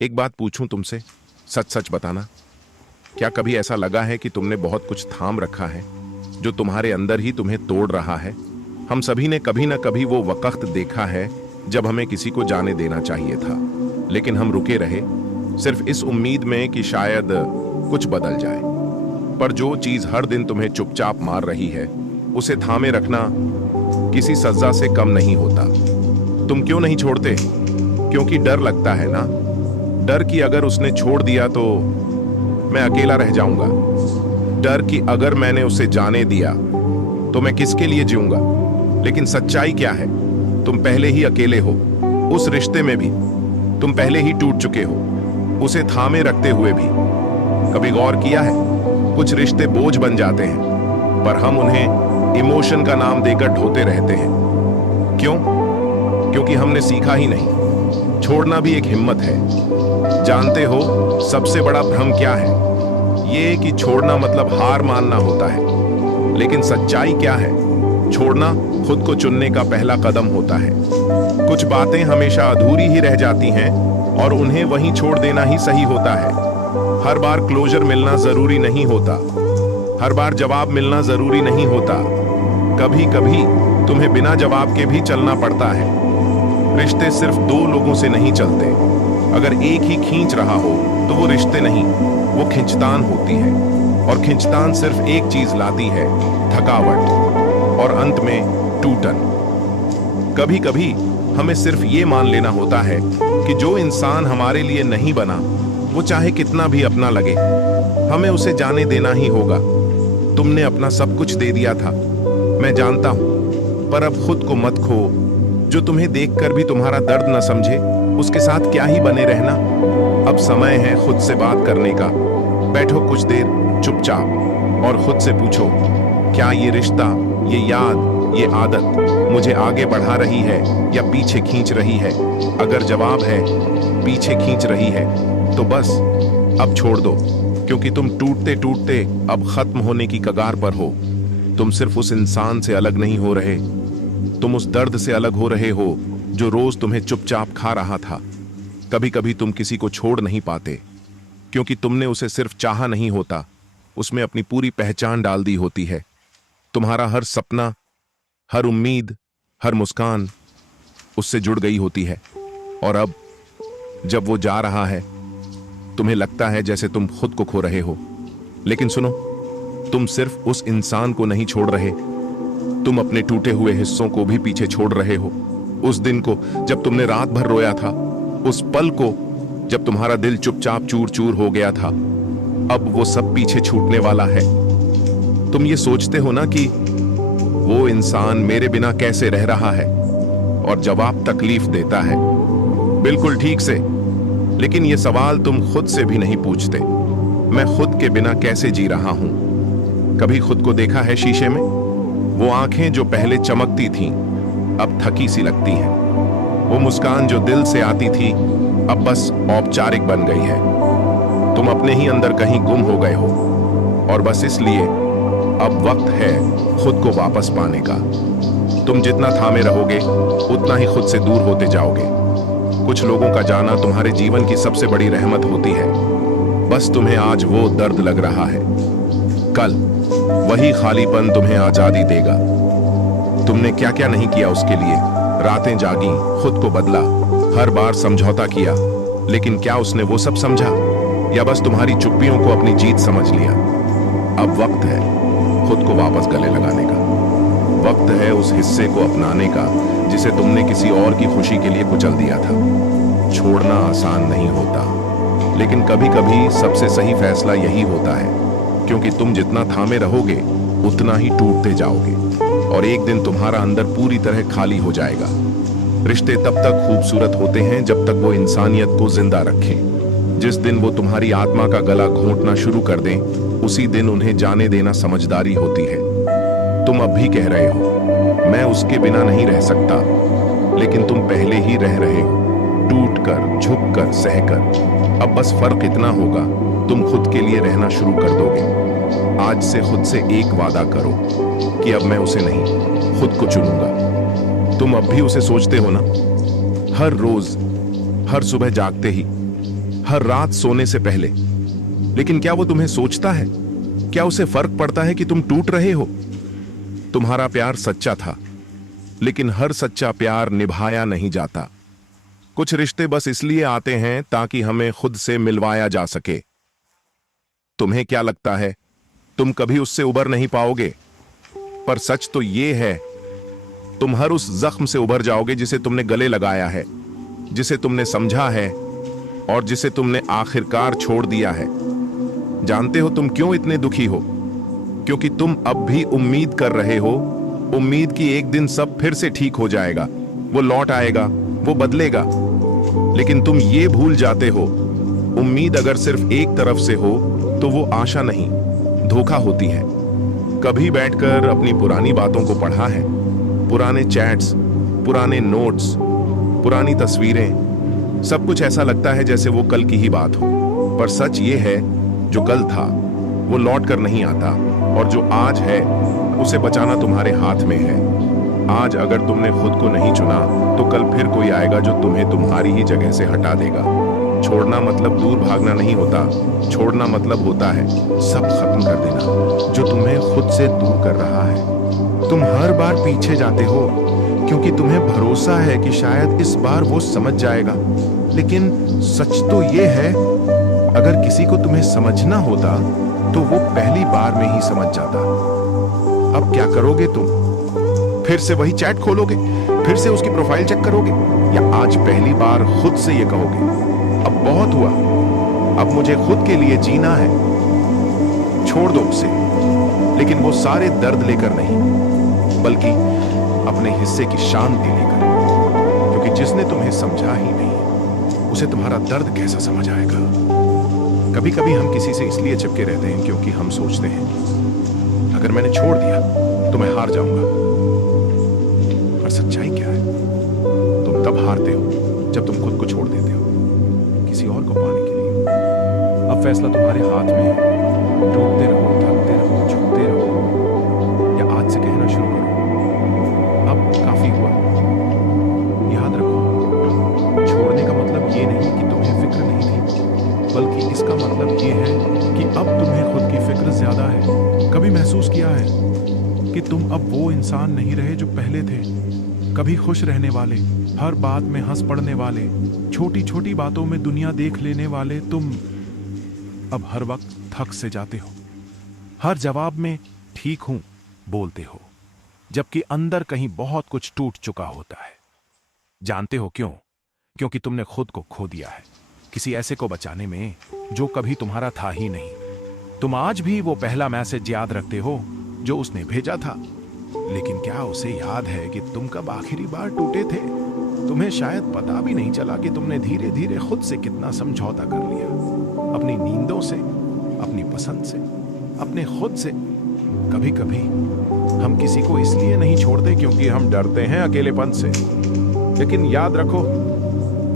एक बात पूछूं तुमसे, सच सच बताना। क्या कभी ऐसा लगा है कि तुमने बहुत कुछ थाम रखा है जो तुम्हारे अंदर ही तुम्हें तोड़ रहा है? हम सभी ने कभी ना कभी वो वक्त देखा है जब हमें किसी को जाने देना चाहिए था, लेकिन हम रुके रहे, सिर्फ इस उम्मीद में कि शायद कुछ बदल जाए। पर जो चीज हर दिन तुम्हें चुपचाप मार रही है, उसे थामे रखना किसी सजा से कम नहीं होता। तुम क्यों नहीं छोड़ते? क्योंकि डर लगता है ना। डर कि अगर उसने छोड़ दिया तो मैं अकेला रह जाऊंगा। डर कि अगर मैंने उसे जाने दिया तो मैं किसके लिए जीऊंगा। लेकिन सच्चाई क्या है? तुम पहले ही अकेले हो। उस रिश्ते में भी तुम पहले ही टूट चुके हो, उसे थामे रखते हुए भी। कभी गौर किया है, कुछ रिश्ते बोझ बन जाते हैं पर हम उन्हें इमोशन का नाम देकर ढोते रहते हैं। क्यों? क्योंकि हमने सीखा ही नहीं। छोड़ना भी एक हिम्मत है। जानते हो सबसे बड़ा भ्रम क्या है? ये कि छोड़ना मतलब हार मानना होता है। लेकिन सच्चाई क्या है? छोड़ना खुद को चुनने का पहला कदम होता है। कुछ बातें हमेशा अधूरी ही रह जाती हैं और उन्हें वहीं छोड़ देना ही सही होता है। हर बार क्लोजर मिलना जरूरी नहीं होता, हर बार जवाब मिलना जरूरी नहीं होता। कभी कभी तुम्हें बिना जवाब के भी चलना पड़ता है। रिश्ते सिर्फ दो लोगों से नहीं चलते। अगर एक ही खींच रहा हो तो वो रिश्ते नहीं, वो खिंचतान होती है। और खिंचतान सिर्फ एक चीज लाती है, थकावट और अंत में टूटन। कभी कभी हमें सिर्फ ये मान लेना होता है कि जो इंसान हमारे लिए नहीं बना, वो चाहे कितना भी अपना लगे, हमें उसे जाने देना ही होगा। तुमने अपना सब कुछ दे दिया था, मैं जानता हूं, पर अब खुद को मत खो। जो तुम्हें देखकर भी तुम्हारा दर्द न समझे, उसके साथ क्या ही बने रहना। अब समय है खुद से बात करने का। बैठो कुछ देर चुपचाप और खुद से पूछो, क्या ये रिश्ता, ये याद, ये आदत मुझे आगे बढ़ा रही है या पीछे खींच रही है? अगर जवाब है पीछे खींच रही है तो बस अब छोड़ दो, क्योंकि तुम टूटते टूटते अब खत्म होने की कगार पर हो। तुम सिर्फ उस इंसान से अलग नहीं हो रहे, तुम उस दर्द से अलग हो रहे हो जो रोज तुम्हें चुपचाप खा रहा था। कभी कभी तुम किसी को छोड़ नहीं पाते क्योंकि तुमने उसे सिर्फ चाहा नहीं होता, उसमें अपनी पूरी पहचान डाल दी होती है। तुम्हारा हर सपना, हर उम्मीद, हर मुस्कान उससे जुड़ गई होती है। और अब जब वो जा रहा है, तुम्हें लगता है जैसे तुम खुद को खो रहे हो। लेकिन सुनो, तुम सिर्फ उस इंसान को नहीं छोड़ रहे, तुम अपने टूटे हुए हिस्सों को भी पीछे छोड़ रहे हो। उस दिन को जब तुमने रात भर रोया था, उस पल को जब तुम्हारा दिल चुपचाप चूर चूर हो गया था, अब वो सब पीछे छूटने वाला है। तुम ये सोचते हो ना कि वो इंसान मेरे बिना कैसे रह रहा है, और जवाब तकलीफ देता है, बिल्कुल ठीक से। लेकिन ये सवाल तुम खुद से भी नहीं पूछते, मैं खुद के बिना कैसे जी रहा हूं? कभी खुद को देखा है शीशे में? वो आंखें जो पहले चमकती थीं, अब थकी सी लगती हैं। वो मुस्कान जो दिल से आती थी, अब बस औपचारिक बन गई है। तुम अपने ही अंदर कहीं गुम हो गए हो, और बस इसलिए अब वक्त है खुद को वापस पाने का। तुम जितना थामे रहोगे, उतना ही खुद से दूर होते जाओगे। कुछ लोगों का जाना तुम्हारे जीवन की सबसे बड़ी रहमत होती है। बस तुम्हें आज वो दर्द लग रहा है, कल वही खालीपन तुम्हें आजादी देगा। तुमने क्या क्या नहीं किया उसके लिए। रातें जागी, खुद को बदला, हर बार समझौता किया, लेकिन क्या उसने वो सब समझा, या बस तुम्हारी चुप्पियों को अपनी जीत समझ लिया? अब वक्त है खुद को वापस गले लगाने का। वक्त है उस हिस्से को अपनाने का जिसे तुमने किसी और की खुशी के लिए कुचल दिया था। छोड़ना आसान नहीं होता, लेकिन कभी कभी सबसे सही फैसला यही होता है, क्योंकि तुम जितना थामे रहोगे उतना ही टूटते जाओगे, और एक दिन तुम्हारा अंदर पूरी तरह खाली हो जाएगा। रिश्ते तब तक खूबसूरत होते हैं जब तक वो इंसानियत को जिंदा रखें। जिस दिन वो तुम्हारी आत्मा का गला घोंटना शुरू कर दें, उसी दिन उन्हें जाने देना समझदारी होती है। तुम अब भी कह रहे हो, मैं उसके बिना नहीं रह सकता, लेकिन तुम पहले ही रह रहे हो, टूट कर, झुक कर, सहकर। अब बस फर्क इतना होगा, तुम खुद के लिए रहना शुरू कर दोगे। आज से खुद से एक वादा करो कि अब मैं उसे नहीं, खुद को चुनूंगा। तुम अब भी उसे सोचते हो ना? हर रोज, हर सुबह जागते ही, हर रात सोने से पहले। लेकिन क्या वो तुम्हें सोचता है? क्या उसे फर्क पड़ता है कि तुम टूट रहे हो? तुम्हारा प्यार सच्चा था, लेकिन हर सच्चा प्यार निभाया नहीं जाता। कुछ रिश्ते बस इसलिए आते हैं ताकि हमें खुद से मिलवाया जा सके। तुम्हें क्या लगता है तुम कभी उससे उबर नहीं पाओगे? पर सच तो यह है, तुम हर उस जख्म से उबर जाओगे जिसे तुमने गले लगाया है, जिसे तुमने समझा है और जिसे तुमने आखिरकार छोड़ दिया है। जानते हो तुम क्यों इतने दुखी हो? क्योंकि तुम अब भी उम्मीद कर रहे हो, उम्मीद कि एक दिन सब फिर से ठीक हो जाएगा, वो लौट आएगा, वो बदलेगा। लेकिन तुम ये भूल जाते हो, उम्मीद अगर सिर्फ एक तरफ से हो तो वो आशा नहीं, धोखा होती है। कभी बैठकर अपनी पुरानी बातों को पढ़ा है, पुराने चैट्स, पुराने नोट्स, पुरानी तस्वीरें, सब कुछ ऐसा लगता है जैसे वो कल की ही बात हो। पर सच ये है, जो कल था वो लौट कर नहीं आता, और जो आज है उसे बचाना तुम्हारे हाथ में है। आज अगर तुमने खुद को नहीं चुना तो कल फिर कोई आएगा जो तुम्हें तुम्हारी ही जगह से हटा देगा। छोड़ना मतलब दूर भागना नहीं होता, छोड़ना मतलब होता है सब खत्म कर देना जो तुम्हें खुद से दूर कर रहा है। तुम हर बार पीछे जाते हो क्योंकि तुम्हें भरोसा है कि शायद इस बार वो समझ जाएगा। लेकिन सच तो ये है, अगर किसी को तुम्हें समझना होता तो वो पहली बार में ही समझ जाता। अब क्या करोगे तुम? फिर से वही चैट खोलोगे, फिर से उसकी प्रोफाइल चेक करोगे, या आज पहली बार खुद से ये कहोगे, अब बहुत हुआ, अब मुझे खुद के लिए जीना है। छोड़ दो उसे, लेकिन वो सारे दर्द लेकर नहीं, बल्कि अपने हिस्से की शांति लेकर। क्योंकि जिसने तुम्हें समझा ही नहीं, उसे तुम्हारा दर्द कैसा समझ आएगा? कभी कभी हम किसी से इसलिए चिपके रहते हैं क्योंकि हम सोचते हैं, अगर मैंने छोड़ दिया तो मैं हार जाऊंगा। पर सच्चाई क्या है? तुम तब हारते हो जब तुम खुद को छोड़ देते हो किसी और को पाने के लिए। अब फैसला तुम्हारे हाथ में है। टूटते रहो, थकते रहो, झुकते रहो, या आज से कहना शुरू करो, अब काफी हुआ। याद रखो, छोड़ने का मतलब ये नहीं कि तुम्हें फिक्र नहीं थी, बल्कि इसका मतलब ये है कि अब तुम्हें खुद की फिक्र ज्यादा है। कभी महसूस किया है कि तुम अब वो इंसान नहीं रहे जो पहले थे? कभी खुश रहने वाले, हर बात में हंस पड़ने वाले, छोटी छोटी बातों में दुनिया देख लेने वाले तुम अब हर वक्त थक से जाते हो। हर जवाब में ठीक हूं बोलते हो, जबकि अंदर कहीं बहुत कुछ टूट चुका होता है। जानते हो क्यों? क्योंकि तुमने खुद को खो दिया है किसी ऐसे को बचाने में जो कभी तुम्हारा था ही नहीं। तुम आज भी वो पहला मैसेज याद रखते हो जो उसने भेजा था, लेकिन क्या उसे याद है कि तुम कब आखिरी बार टूटे थे? तुम्हें शायद पता भी नहीं चला कि तुमने धीरे धीरे खुद से कितना समझौता कर लिया, अपनी नींदों से, अपनी पसंद से, अपने खुद से। कभी कभी हम किसी को इसलिए नहीं छोड़ते क्योंकि हम डरते हैं अकेलेपन से। लेकिन याद रखो,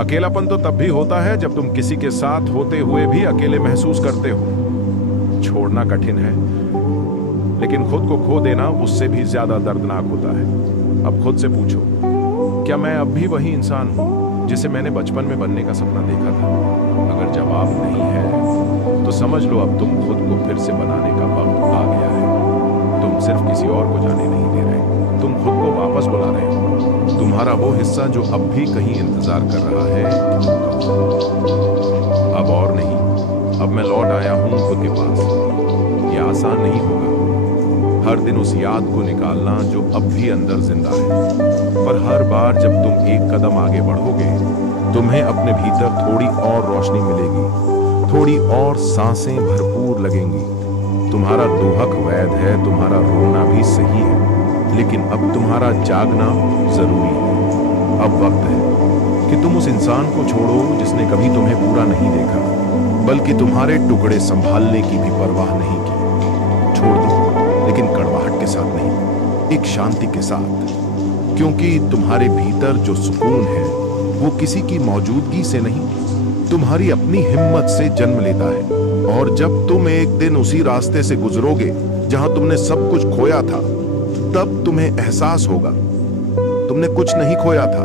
अकेलापन तो तब भी होता है जब तुम किसी के साथ होते हुए भी अकेले महसूस करते हो। छोड़ना कठिन है, लेकिन खुद को खो देना उससे भी ज्यादा दर्दनाक होता है। अब खुद से पूछो, क्या मैं अब भी वही इंसान हूं जिसे मैंने बचपन में बनने का सपना देखा था? अगर जवाब नहीं है तो समझ लो अब तुम खुद को फिर से बनाने का वक्त आ गया है। तुम सिर्फ किसी और को जाने नहीं दे रहे, तुम खुद को वापस बुला रहे हो। तुम्हारा वो हिस्सा जो अब भी कहीं इंतजार कर रहा है कि तुम कहो, अब और नहीं, अब मैं लौट आया हूं खुद के पास। ये आसान नहीं होगा, हर दिन उस याद को निकालना जो अब भी अंदर जिंदा है। पर हर बार जब तुम एक कदम आगे बढ़ोगे, तुम्हें अपने भीतर थोड़ी और रोशनी मिलेगी, थोड़ी और सांसें भरपूर लगेंगी। तुम्हारा दुहक वैध है, तुम्हारा रोना भी सही है, लेकिन अब तुम्हारा जागना जरूरी है। अब वक्त है कि तुम उस इंसान को छोड़ो जिसने कभी तुम्हें पूरा नहीं देखा, बल्कि तुम्हारे टुकड़े संभालने की भी परवाह नहीं की। छोड़ दो, लेकिन कड़वाहट के साथ नहीं, एक शांति के साथ। क्योंकि तुम्हारे भीतर जो सुकून है वो किसी की मौजूदगी से नहीं, तुम्हारी अपनी हिम्मत से जन्म लेता है। और जब तुम एक दिन उसी रास्ते से गुजरोगे जहां तुमने सब कुछ खोया था, तब तुम्हें एहसास होगा तुमने कुछ नहीं खोया था,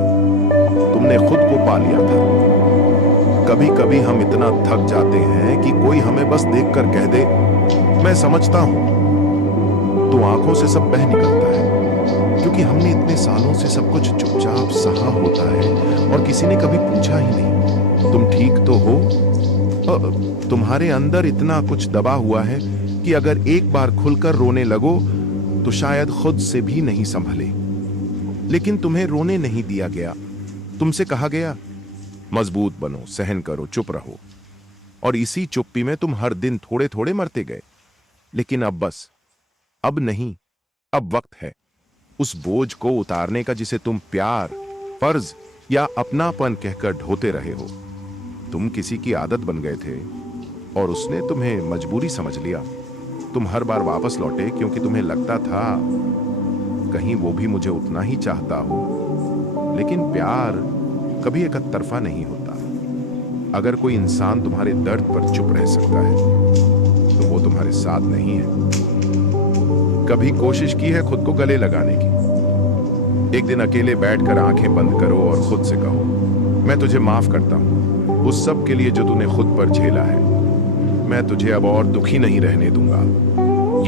तुमने खुद को पा लिया था। कभी कभी हम इतना थक जाते हैं कि कोई हमें बस देखकर कह दे, मैं समझता हूं, तो आंखों से सब बह निकलता है, क्योंकि हमने इतने सालों से सब कुछ चुपचाप सहा होता है और किसी ने कभी पूछा ही नहीं, तुम ठीक तो हो? तुम्हारे अंदर इतना कुछ दबा हुआ है कि अगर एक बार खुलकर रोने लगो तो शायद खुद से भी नहीं संभले। लेकिन तुम्हें रोने नहीं दिया गया, तुमसे कहा गया मजबूत बनो, सहन करो, चुप रहो। और इसी चुप्पी में तुम हर दिन थोड़े थोड़े मरते गए। लेकिन अब बस, अब नहीं, अब वक्त है उस बोझ को उतारने का जिसे तुम प्यार, फर्ज या अपनापन कहकर ढोते रहे हो। तुम किसी की आदत बन गए थे और उसने तुम्हें मजबूरी समझ लिया। तुम हर बार वापस लौटे क्योंकि तुम्हें लगता था कहीं वो भी मुझे उतना ही चाहता हो। लेकिन प्यार कभी एक तरफा नहीं होता। अगर कोई इंसान तुम्हारे दर्द पर चुप रह सकता है तो वो तुम्हारे साथ नहीं है। कभी कोशिश की है खुद को गले लगाने की? एक दिन अकेले बैठकर आंखें बंद करो और खुद से कहो, मैं तुझे माफ करता हूं उस सब के लिए जो तूने खुद पर झेला है। मैं तुझे अब और दुखी नहीं रहने दूंगा।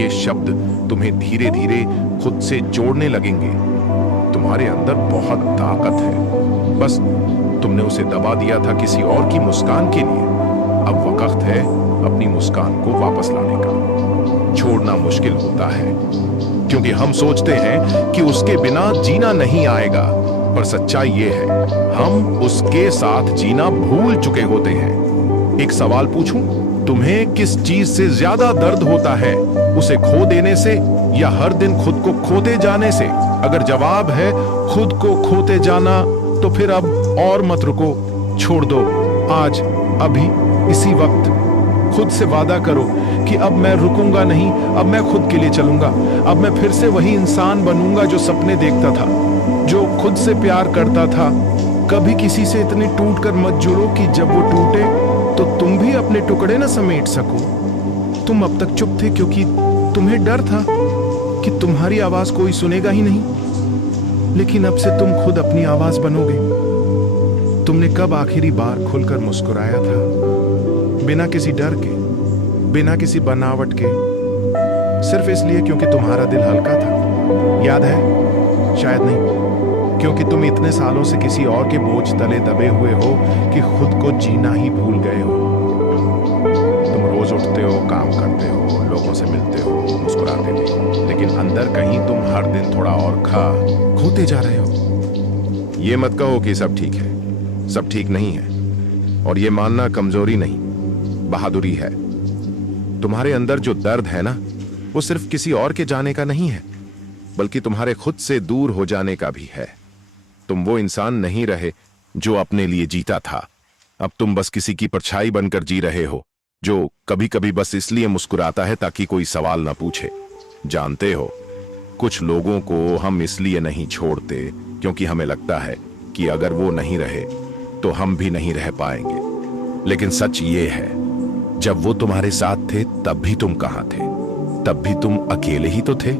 ये शब्द तुम्हें धीरे धीरे खुद से जोड़ने लगेंगे। तुम्हारे अंदर बहुत ताकत है, बस तुमने उसे दबा दिया था किसी और की मुस्कान के लिए। अब वक्त है अपनी मुस्कान को वापस लाने का। छोड़ना मुश्किल होता है क्योंकि हम सोचते हैं कि उसके बिना जीना नहीं आएगा, पर सच्चाई ये है हम उसके साथ जीना भूल चुके होते हैं। एक सवाल पूछूं, तुम्हें किस चीज से ज्यादा दर्द होता है, उसे खो देने से या हर दिन खुद को खोते जाने से? अगर जवाब है खुद को खोते जाना तो फिर अब और मत रुको, छोड़ दो। आज, अभी, इसी वक्त खुद से वादा करो कि अब मैं रुकूंगा नहीं, अब मैं खुद के लिए चलूंगा। अब मैं फिर से वही इंसान बनूंगा जो सपने देखता था, जो खुद से प्यार करता था। कभी किसी से इतने टूट कर मत जुड़ो कि जब वो टूटे तो तुम भी अपने टुकड़े न समेट सको। तुम अब तक चुप थे क्योंकि तुम्हें डर था कि तुम्हारी आवाज कोई सुनेगा ही नहीं। लेकिन अब से तुम खुद अपनी आवाज बनोगे। तुमने कब आखिरी बार खुलकर मुस्कुराया था, बिना किसी डर के, बिना किसी बनावट के, सिर्फ इसलिए क्योंकि तुम्हारा दिल हल्का था? याद है? शायद नहीं, क्योंकि तुम इतने सालों से किसी और के बोझ तले दबे हुए हो कि खुद को जीना ही भूल गए हो। तुम रोज उठते हो, काम करते हो, लोगों से मिलते हो, मुस्कुराते भी, लेकिन अंदर कहीं तुम हर दिन थोड़ा और खोते जा रहे हो। ये मत कहो कि सब ठीक है, सब ठीक नहीं है। और ये मानना कमजोरी नहीं, बहादुरी है। तुम्हारे अंदर जो दर्द है ना, वो सिर्फ किसी और के जाने का नहीं है, बल्कि तुम्हारे खुद से दूर हो जाने का भी है। तुम वो इंसान नहीं रहे जो अपने लिए जीता था। अब तुम बस किसी की परछाई बनकर जी रहे हो, जो कभी कभी बस इसलिए मुस्कुराता है ताकि कोई सवाल ना पूछे। जानते हो, कुछ लोगों को हम इसलिए नहीं छोड़ते क्योंकि हमें लगता है कि अगर वो नहीं रहे तो हम भी नहीं रह पाएंगे। लेकिन सच ये है, जब वो तुम्हारे साथ थे तब भी तुम कहां थे? तब भी तुम अकेले ही तो थे।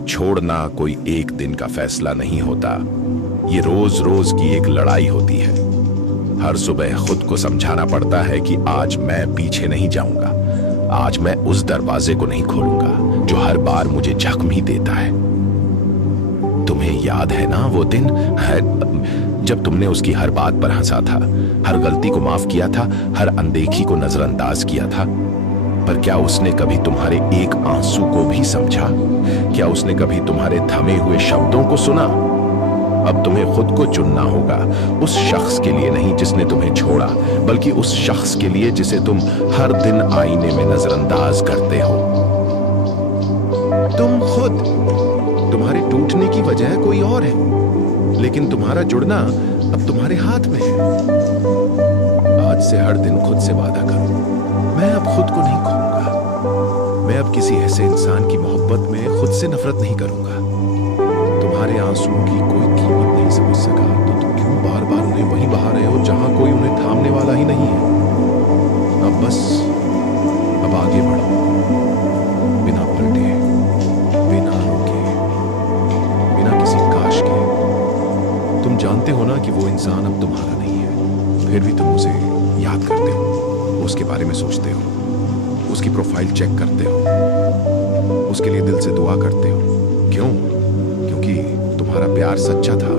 छोड़ना कोई एक दिन का फैसला नहीं होता, ये रोज रोज की एक लड़ाई होती है। हर सुबह खुद को समझाना पड़ता है कि आज मैं पीछे नहीं जाऊंगा, आज मैं उस दरवाजे को नहीं खोलूंगा जो हर बार मुझे जख्मी देता है। तुम्हें याद है ना वो दिन जब तुमने उसकी हर बात पर हंसा था, हर गलती को माफ किया था, हर अनदेखी को नजरअंदाज किया था? पर क्या उसने कभी तुम्हारे एक आंसू को भी समझा? क्या उसने कभी तुम्हारे थमे हुए शब्दों को सुना? अब तुम्हें खुद को चुनना होगा, उस शख्स के लिए नहीं जिसने तुम्हें छोड़ा, बल्कि उस शख्स के लिए जिसे तुम हर दिन आईने में नजरअंदाज करते हो। तुम खुद, तुम्हारे टूटने की वजह कोई और है, लेकिन तुम्हारा जुड़ना अब तुम्हारे हाथ में है। आज से हर दिन खुद से वादा करो, मैं अब खुद को नहीं खोऊंगा। मैं अब किसी ऐसे इंसान की मोहब्बत में खुद से नफरत नहीं करूंगा। तुम्हारे आंसुओं की कोई कीमत नहीं समझ सका तो तुम क्यों बार बार उन्हें वहीं बहा रहे हो जहां कोई उन्हें थामने वाला ही नहीं है? अब बस, अब आगे बढ़ो, बिना पलटे, बिना रोके, बिना किसी काश के। तुम जानते हो ना कि वो इंसान अब तुम्हारा नहीं है, फिर भी तुम उसे याद करते हो, उसके बारे में सोचते हो, उसकी प्रोफाइल चेक करते हो, उसके लिए दिल से दुआ करते हो। क्यों? क्योंकि तुम्हारा प्यार सच्चा था।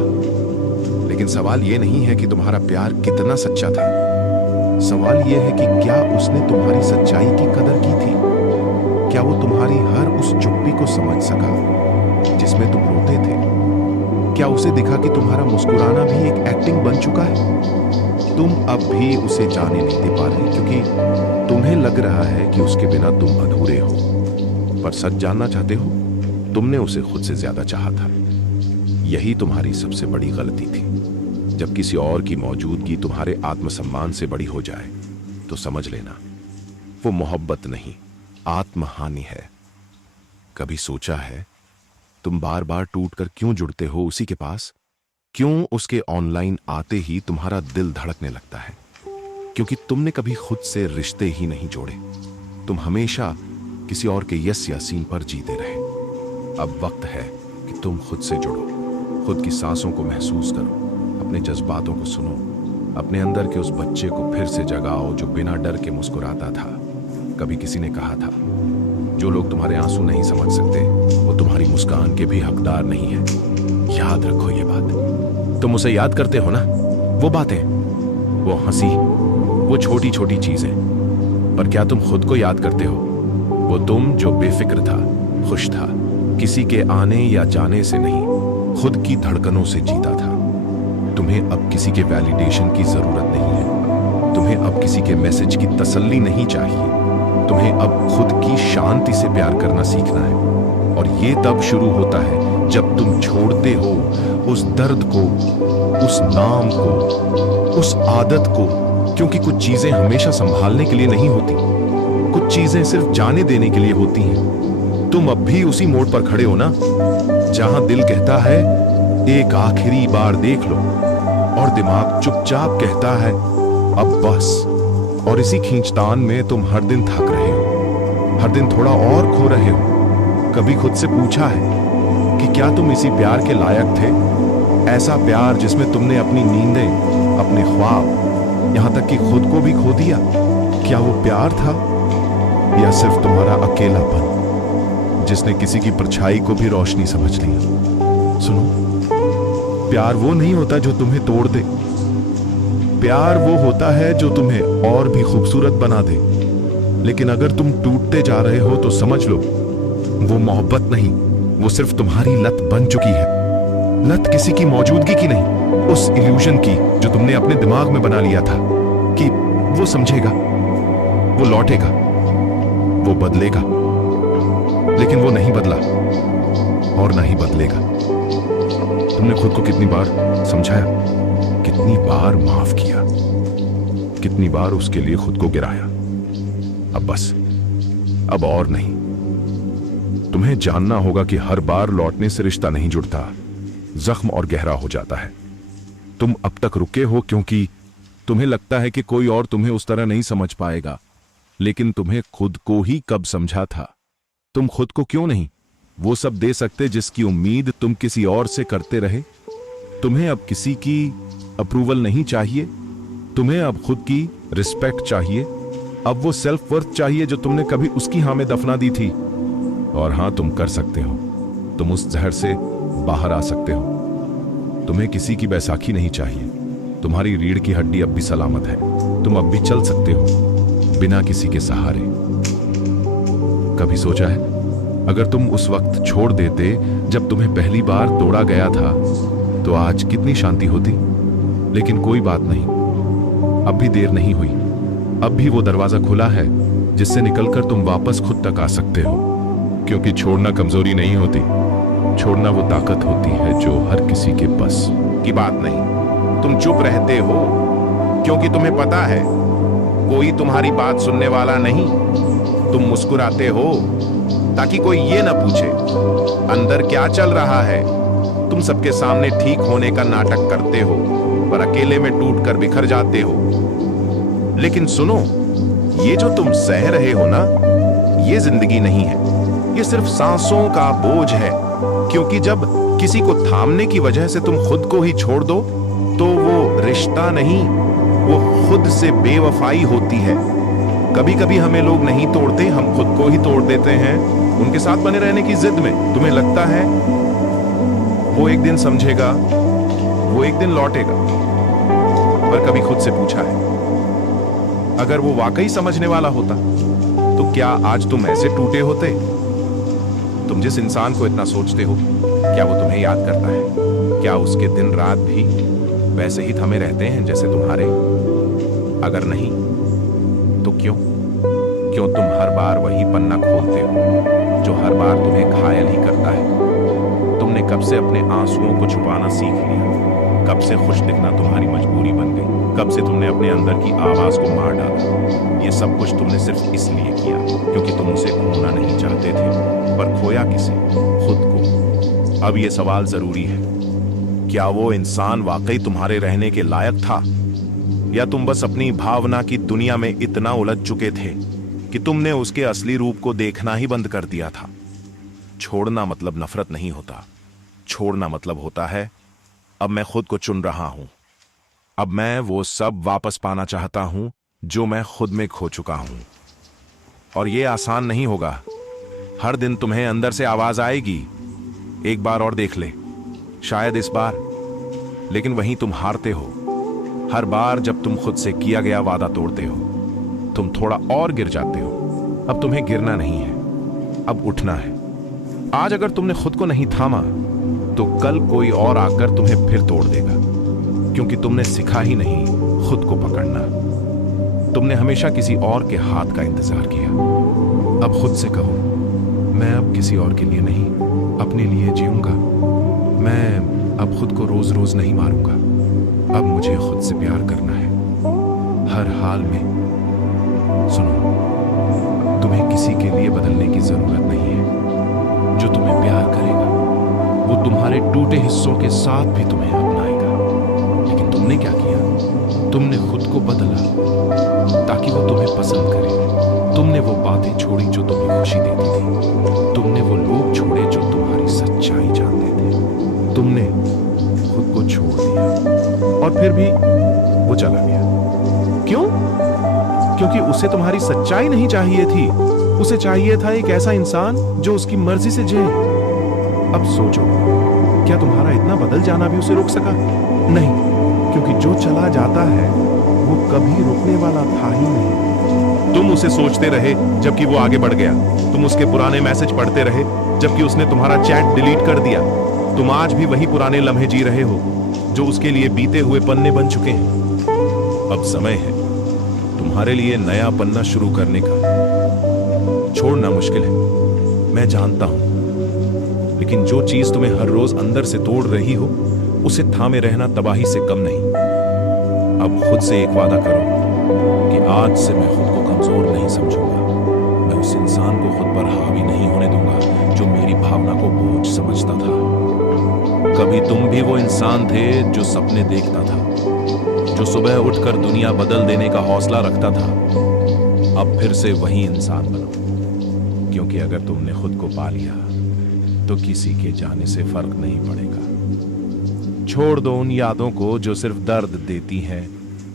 लेकिन सवाल यह नहीं है कि तुम्हारा प्यार कितना सच्चा था, सवाल यह है कि क्या उसने तुम्हारी सच्चाई की कदर की थी? क्या वो तुम्हारी हर उस चुप्पी को समझ सका जिसमें तुम रोते थे? क्या उसे दिखा कि तुम्हारा मुस्कुराना भी एक एक्टिंग बन चुका है? तुम अब भी उसे जाने नहीं दे पा रहे क्योंकि तुम्हें लग रहा है कि उसके बिना तुम अधूरे हो। पर सच जानना चाहते हो, तुमने उसे खुद से ज्यादा चाहा था। यही तुम्हारी सबसे बड़ी गलती थी। जब किसी और की मौजूदगी तुम्हारे आत्मसम्मान से बड़ी हो जाए तो समझ लेना वो मोहब्बत नहीं, आत्महानि है। कभी सोचा है तुम बार बार टूटकर क्यों जुड़ते हो उसी के पास? क्यों उसके ऑनलाइन आते ही तुम्हारा दिल धड़कने लगता है? क्योंकि तुमने कभी खुद से रिश्ते ही नहीं जोड़े। तुम हमेशा किसी और के यस या सीन पर जीते रहे। अब वक्त है कि तुम खुद से जुड़ो, खुद की सांसों को महसूस करो, अपने जज्बातों को सुनो, अपने अंदर के उस बच्चे को फिर से जगाओ जो बिना डर के मुस्कुराता था। कभी किसी ने कहा था, जो लोग तुम्हारे आंसू नहीं समझ सकते वो तुम्हारी मुस्कान के भी हकदार नहीं है। याद रखो ये बात। तुम उसे याद करते हो ना, वो बातें, वो हंसी, वो छोटी छोटी चीजें, पर क्या तुम खुद को याद करते हो? वो तुम जो बेफिक्र था, खुश था, किसी के आने या जाने से नहीं, खुद की धड़कनों से जीता था। तुम्हें अब किसी के वैलिडेशन की जरूरत नहीं है। तुम्हें अब किसी के मैसेज की तसल्ली नहीं चाहिए। तुम्हें अब खुद की शांति से प्यार करना सीखना है। और ये तब शुरू होता है जब तुम छोड़ते हो उस दर्द को, उस नाम को, उस आदत को। क्योंकि कुछ चीजें हमेशा संभालने के लिए नहीं होती, कुछ चीजें सिर्फ जाने देने के लिए होती हैं। तुम अब भी उसी मोड़ पर खड़े हो ना, जहां दिल कहता है एक आखिरी बार देख लो और दिमाग चुपचाप कहता है अब बस। और इसी खींचतान में तुम हर दिन थक रहे हो, हर दिन थोड़ा और खो रहे हो। कभी खुद से पूछा है कि क्या तुम इसी प्यार के लायक थे? ऐसा प्यार जिसमें तुमने अपनी नींदें, अपने ख्वाब, यहां तक कि खुद को भी खो दिया। क्या वो प्यार था या सिर्फ तुम्हारा अकेलापन जिसने किसी की परछाई को भी रोशनी समझ लिया? सुनो, प्यार वो नहीं होता जो तुम्हें तोड़ दे। प्यार वो होता है जो तुम्हें और भी खूबसूरत बना दे। लेकिन अगर तुम टूटते जा रहे हो तो समझ लो वो मोहब्बत नहीं, वो सिर्फ तुम्हारी लत बन चुकी है। लत किसी की मौजूदगी की नहीं, उस इल्यूजन की जो तुमने अपने दिमाग में बना लिया था कि वो समझेगा, वो लौटेगा, वो बदलेगा। लेकिन वो नहीं बदला और ना ही बदलेगा। तुमने खुद को कितनी बार समझाया, कितनी बार माफ किया, कितनी बार उसके लिए खुद को गिराया। अब बस, अब और नहीं। तुम्हें जानना होगा कि हर बार लौटने से रिश्ता नहीं जुड़ता, जख्म और गहरा हो जाता है। तुम अब तक रुके हो क्योंकि तुम्हें लगता है कि कोई और तुम्हें उस तरह नहीं समझ पाएगा। लेकिन तुम्हें खुद को ही कब समझा था? तुम खुद को क्यों नहीं वो सब दे सकते जिसकी उम्मीद तुम किसी और से करते रहे? तुम्हें अब किसी की अप्रूवल नहीं चाहिए, तुम्हें अब खुद की रिस्पेक्ट चाहिए। अब वो सेल्फ वर्थ चाहिए जो तुमने कभी उसकी हाँ में दफना दी थी। और हाँ, तुम कर सकते हो, तुम उस जहर से बाहर आ सकते हो। तुम्हें किसी की बैसाखी नहीं चाहिए। तुम्हारी रीढ़ की हड्डी अब भी सलामत है। तुम अब भी चल सकते हो बिना किसी के सहारे। कभी सोचा है अगर तुम उस वक्त छोड़ देते जब तुम्हें पहली बार तोड़ा गया था तो आज कितनी शांति होती? लेकिन कोई बात नहीं, अब भी देर नहीं हुई। अब भी वो दरवाजा खुला है जिससे निकलकर तुम वापस खुद तक आ सकते हो। क्योंकि छोड़ना कमजोरी नहीं होती, छोड़ना वो ताकत होती है जो हर किसी के बस की बात नहीं। तुम चुप रहते हो क्योंकि तुम्हें पता है कोई तुम्हारी बात सुनने वाला नहीं। तुम मुस्कुराते हो ताकि कोई ये ना पूछे अंदर क्या चल रहा है। तुम सबके सामने ठीक होने का नाटक करते हो पर अकेले में टूट कर बिखर जाते हो। लेकिन सुनो, ये जो तुम सह रहे हो ना, ये जिंदगी नहीं है, ये सिर्फ सांसों का बोझ है। क्योंकि जब किसी को थामने की वजह से तुम खुद को ही छोड़ दो तो वो रिश्ता नहीं, वो खुद से बेवफाई होती है। कभी कभी हमें लोग नहीं तोड़ते, हम खुद को ही तोड़ देते हैं उनके साथ बने रहने की जिद में। तुम्हें लगता है वो एक दिन समझेगा, वो एक दिन लौटेगा, पर कभी खुद से पूछा है अगर वो वाकई समझने वाला होता तो क्या आज तुम ऐसे टूटे होते? तुम जिस इंसान को इतना सोचते हो, क्या वो तुम्हें याद करता है? क्या उसके दिन रात भी वैसे ही थमे रहते हैं जैसे तुम्हारे? अगर नहीं तो क्यों तुम हर बार वही पन्ना खोलते हो जो हर बार तुम्हें घायल ही करता है? तुमने कब से अपने आंसुओं को छुपाना सीख लिया? कब से खुश दिखना तुम्हारी मजबूरी बन गई? कब से तुमने अपने अंदर की आवाज को मार डाला? ये सब कुछ तुमने सिर्फ इसलिए किया क्योंकि तुम उसे खोना नहीं चाहते थे। पर खोया किसे? खुद को। अब ये सवाल जरूरी है, क्या वो इंसान वाकई तुम्हारे रहने के लायक था, या तुम बस अपनी भावना की दुनिया में इतना उलझ चुके थे कि तुमने उसके असली रूप को देखना ही बंद कर दिया था? छोड़ना मतलब नफरत नहीं होता। छोड़ना मतलब होता है अब मैं खुद को चुन रहा हूं, अब मैं वो सब वापस पाना चाहता हूं जो मैं खुद में खो चुका हूं। और ये आसान नहीं होगा। हर दिन तुम्हें अंदर से आवाज आएगी, एक बार और देख ले, शायद इस बार। लेकिन वहीं तुम हारते हो। हर बार जब तुम खुद से किया गया वादा तोड़ते हो, तुम थोड़ा और गिर जाते हो। अब तुम्हें गिरना नहीं है, अब उठना है। आज अगर तुमने खुद को नहीं थामा तो कल कोई और आकर तुम्हें फिर तोड़ देगा, क्योंकि तुमने सीखा ही नहीं खुद को पकड़ना। तुमने हमेशा किसी और के हाथ का इंतजार किया। अब खुद से कहो, मैं अब किसी और के लिए नहीं, अपने लिए जीऊंगा। मैं अब खुद को रोज रोज नहीं मारूंगा। अब मुझे खुद से प्यार करना है, हर हाल में। सुनो, तुम्हें किसी के लिए बदलने की जरूरत नहीं है। जो तुम्हें प्यार करेगा वो तुम्हारे टूटे हिस्सों के साथ भी तुम्हें अपनाएगा। लेकिन तुमने क्या किया? तुमने खुद को बदला ताकि वो तुम्हें पसंद करे। तुमने वो बातें छोड़ी जो तुम्हें खुशी देती थी। तुमने वो लोग छोड़े जो तुम्हारी सच्चाई जानते थे। तुमने खुद को छोड़ दिया और फिर भी वो चला गया। क्यों? क्योंकि उसे तुम्हारी सच्चाई नहीं चाहिए थी। उसे चाहिए था एक ऐसा इंसान जो उसकी मर्जी से जिए। अब सोचो, क्या तुम्हारा इतना बदल जाना भी उसे रोक सका? नहीं, क्योंकि जो चला जाता है वो कभी रुकने वाला था ही नहीं। तुम उसे सोचते रहे जबकि वो आगे बढ़ गया। तुम उसके पुराने मैसेज पढ़ते रहे जबकि उसने तुम्हारा चैट डिलीट कर दिया। तुम आज भी वही पुराने लम्हे जी रहे हो जो उसके लिए बीते हुए पन्ने बन चुके हैं। अब समय है तुम्हारे लिए नया पन्ना शुरू करने का। छोड़ना मुश्किल है, मैं जानता हूं, लेकिन जो चीज तुम्हें हर रोज अंदर से तोड़ रही हो उसे थामे रहना तबाही से कम नहीं। अब खुद से एक वादा करो कि आज से मैं खुद को कमजोर नहीं समझूंगा। मैं उस इंसान को खुद पर हावी नहीं होने दूंगा जो मेरी भावना को बोझ समझता था। कभी तुम भी वो इंसान थे जो सपने देखता था, जो सुबह उठकर दुनिया बदल देने का हौसला रखता था। अब फिर से वही इंसान बनो, क्योंकि अगर तुमने खुद को पा लिया तो किसी के जाने से फर्क नहीं पड़ेगा। छोड़ दो उन यादों को जो सिर्फ दर्द देती हैं।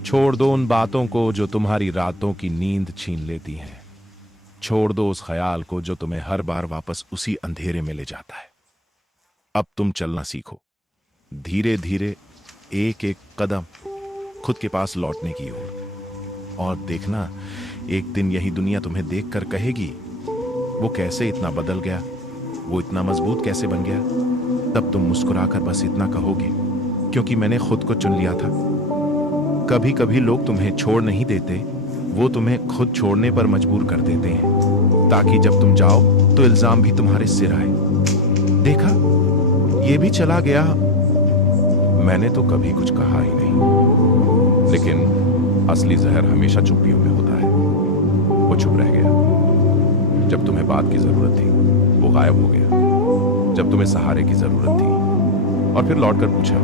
छोड़ दो उन बातों को जो तुम्हारी रातों की नींद छीन लेती हैं। छोड़ दो उस ख्याल को जो तुम्हें हर बार वापस उसी अंधेरे में ले जाता है। अब तुम चलना सीखो, धीरे धीरे, एक एक कदम खुद के पास लौटने की ओर। और देखना, एक दिन यही दुनिया तुम्हें देखकर कहेगी, वो कैसे इतना बदल गया, वो इतना मजबूत कैसे बन गया। तब तुम मुस्कुराकर बस इतना कहोगे, क्योंकि मैंने खुद को चुन लिया था। कभी कभी लोग तुम्हें छोड़ नहीं देते, वो तुम्हें खुद छोड़ने पर मजबूर कर देते हैं, ताकि जब तुम जाओ तो इल्जाम भी तुम्हारे सिर आए। देखा, ये भी चला गया। मैंने तो कभी कुछ कहा ही नहीं, लेकिन असली जहर हमेशा चुप्पियों में होता है। वो चुप रह गया। जब तुम्हें बात की जरूरत थी वो गायब हो गया। जब तुम्हें सहारे की जरूरत थी, और फिर लौटकर पूछा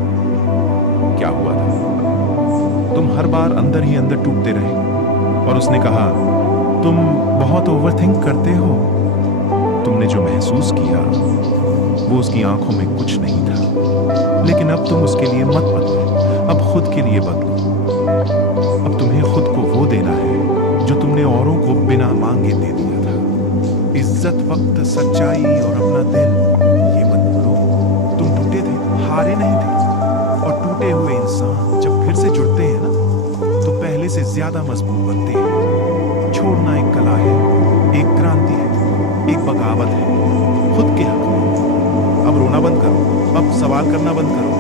क्या हुआ था। तुम हर बार अंदर ही अंदर टूटते रहे, और उसने कहा तुम बहुत ओवरथिंक करते हो। तुमने जो महसूस किया वो उसकी आंखों में कुछ नहीं था, लेकिन अब तुम उसके लिए मत बदलो, अब खुद के लिए बदलो। अब तुम्हें देना है जो तुमने औरों को बिना मांगे दे दिया था। इज्जत, वक्त, सच्चाई और अपना दिल, ये मत भूलो तुम टूटे थे, हारे नहीं थे। और टूटे हुए इंसान जब फिर से जुड़ते हैं ना, तो पहले से ज्यादा मजबूत बनते हैं। छोड़ना एक कला है, एक क्रांति है, एक बगावत है खुद के हक में। अब रोना बंद करो, अब सवाल करना बंद करो,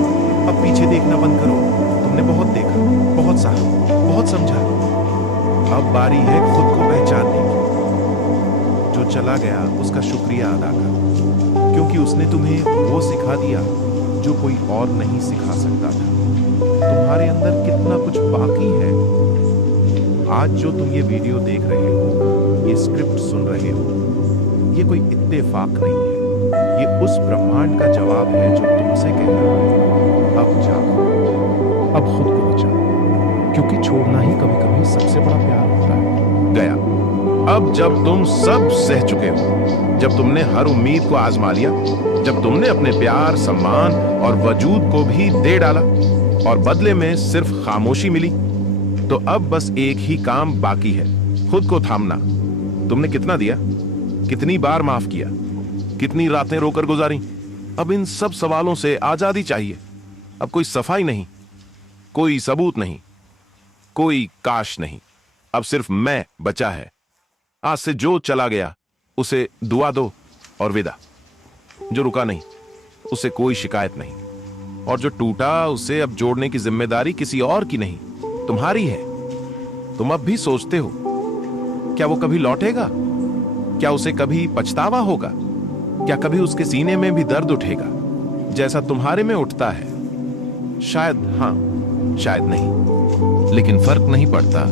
अब पीछे देखना बंद करो। तुमने बहुत देखा, बहुत सहा, बहुत समझा। अब बारी है खुद को पहचानने की। जो चला गया उसका शुक्रिया अदा करो, क्योंकि उसने तुम्हें वो सिखा दिया जो कोई और नहीं सिखा सकता था। तुम्हारे अंदर कितना कुछ बाकी है। आज जो तुम ये वीडियो देख रहे हो, ये स्क्रिप्ट सुन रहे हो, ये कोई इत्तेफाक नहीं है। ये उस ब्रह्मांड का जवाब है जो तुमसे कह रहा है, अब जाओ, अब खुद को बचाओ, क्योंकि छोड़ना ही कभी कभी सबसे बड़ा प्यार होता है। गया। अब जब तुम सब सह चुके हो, जब तुमने हर उम्मीद को आजमा लिया, जब तुमने अपने प्यार, सम्मान और वजूद को भी दे डाला और बदले में सिर्फ खामोशी मिली, तो अब बस एक ही काम बाकी है, खुद को थामना। तुमने कितना दिया, कितनी बार माफ किया, कितनी रातें रोकर गुजारी? अब इन सब सवालों से आजादी चाहिए। अब कोई सफाई नहीं, कोई सबूत नहीं, कोई काश नहीं। अब सिर्फ मैं बचा है। आज से जो चला गया उसे दुआ दो और विदा। जो रुका नहीं उसे कोई शिकायत नहीं, और जो टूटा उसे अब जोड़ने की जिम्मेदारी किसी और की नहीं, तुम्हारी है। तुम अब भी सोचते हो, क्या वो कभी लौटेगा? क्या उसे कभी पछतावा होगा? क्या कभी उसके सीने में भी दर्द उठेगा जैसा तुम्हारे में उठता है? शायद हाँ, शायद नहीं, लेकिन फर्क नहीं पड़ता,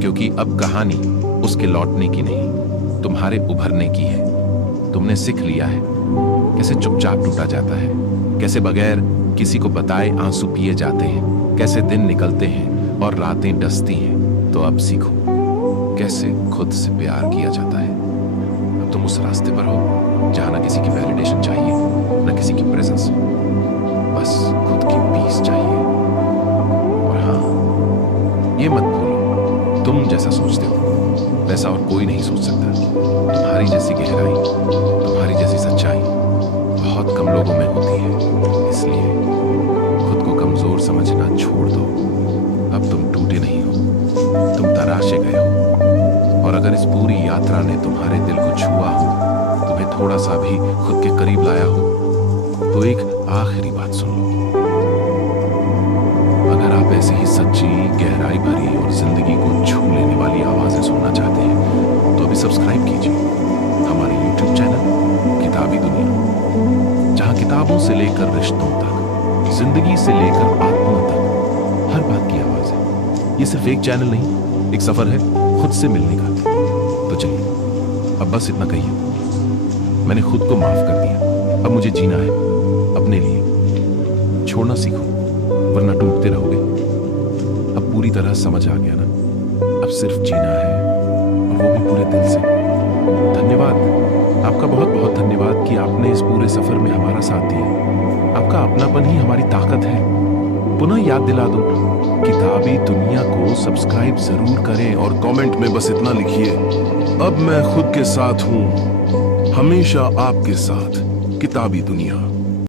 क्योंकि अब कहानी उसके लौटने की नहीं, तुम्हारे उभरने की है। तुमने सीख लिया है कैसे चुपचाप टूटा जाता है, कैसे बगैर किसी को बताए आंसू पिए जाते हैं, कैसे दिन निकलते हैं और रातें डसती हैं। तो अब सीखो कैसे खुद से प्यार किया जाता है। अब तुम उस रास्ते पर हो जहां ना किसी की वैलिडेशन चाहिए, ना किसी की प्रेजेंस, बस खुद की पीस चाहिए। और हाँ, ये मत भूलो, तुम जैसा सोचते हो वैसा और कोई नहीं सोच सकता। तुम्हारी जैसी गहराई, तुम्हारी जैसी सच्चाई बहुत कम लोगों में होती है। इसलिए खुद को कमजोर समझना छोड़ दो। अब तुम टूटे नहीं हो, तुम तराशे गए हो। और अगर इस पूरी यात्रा ने तुम्हारे दिल को छुआ हो, तुम्हें थोड़ा सा भी खुद के करीब लाया हो, तो एक आखिरी बात सुन लो। अगर आप ऐसे ही सच्ची, गहराई भरी और जिंदगी को छू लेने वाली आवाजें सुनना चाहते हैं, तो अभी सब्सक्राइब कीजिए हमारे YouTube चैनल किताबी दुनिया, जहां किताबों से लेकर रिश्तों तक, जिंदगी से लेकर आत्मा तक हर बात की आवाज है। ये सिर्फ एक चैनल नहीं, एक सफर है खुद से मिलने का। तो चलिए, अब बस इतना कहिए, मैंने खुद को माफ कर दिया, अब मुझे जीना है अपने लिए। छोड़ना सीखो, वरना टूटते रहोगे। अब पूरी तरह समझ आ गया ना, अब सिर्फ जीना है, और वो भी पूरे दिल से। धन्यवाद, आपका बहुत बहुत धन्यवाद कि आपने इस पूरे सफर में हमारा साथ दिया। आपका अपनापन ही हमारी ताकत है। पुनः याद दिला दूं, किताबी दुनिया को सब्सक्राइब जरूर करें और कमेंट में बस इतना लिखिए, अब मैं खुद के साथ हूं, हमेशा आपके साथ, किताबी दुनिया।